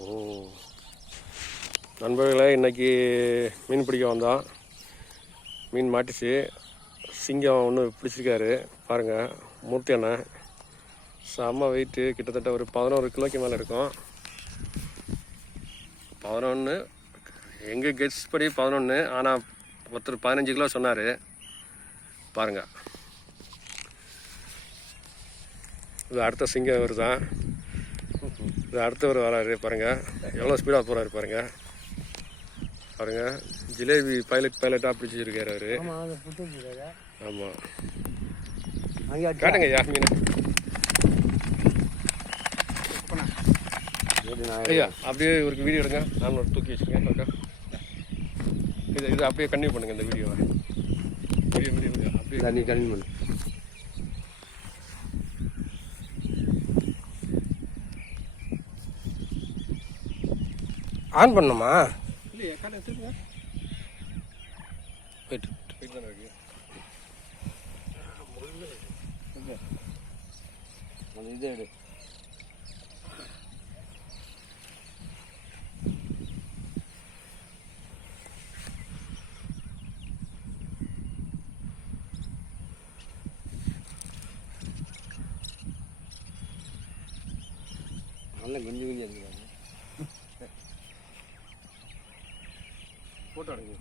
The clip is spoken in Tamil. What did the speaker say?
ஓ நண்பர்களே, இன்றைக்கி மீன் பிடிக்க வந்தோம். மீன் மாட்டிச்சு. சிங்கம் ஒன்று பிடிச்சிருக்காரு பாருங்கள். மூர்த்தி அண்ணன் செம்ம வெயிட்டு, கிட்டத்தட்ட ஒரு 11 கிலோக்கு மேலே இருக்கும். 11, எங்கள் கெட்ஸ் படி 11, ஆனால் ஒருத்தர் 15 கிலோ சொன்னார். பாருங்கள், இது அடுத்த சிங்கம் இவர் தான். இது அடுத்தவர் வராரு பாருங்கள், எவ்வளோ ஸ்பீடாக போகிறாரு பாருங்கள். பாருங்கள், ஜிலேபி பைலட்டாக பிடிச்சிருக்காரு அவர். ஆமாம், காட்டுங்க ஐயா மீன். ஐயா அப்படியே ஒரு வீடியோ எடுங்க, நான் ஒரு தூக்கி வச்சுக்கேன். ஓகே, இது அப்படியே கண்டினியூ பண்ணுங்கள் இந்த வீடியோவை. வீடியோ அப்படியே கண்டினியூ பண்ணு. ஆன் பண்ணுமா? இல்லையா, காட்ட திரும்ப போயிட்டு தானே இருக்கு. அந்த இது எடு. நல்லா கொஞ்சம் கொஞ்சம் எடுக்கிறாங்க. போட்டோ எடுங்க.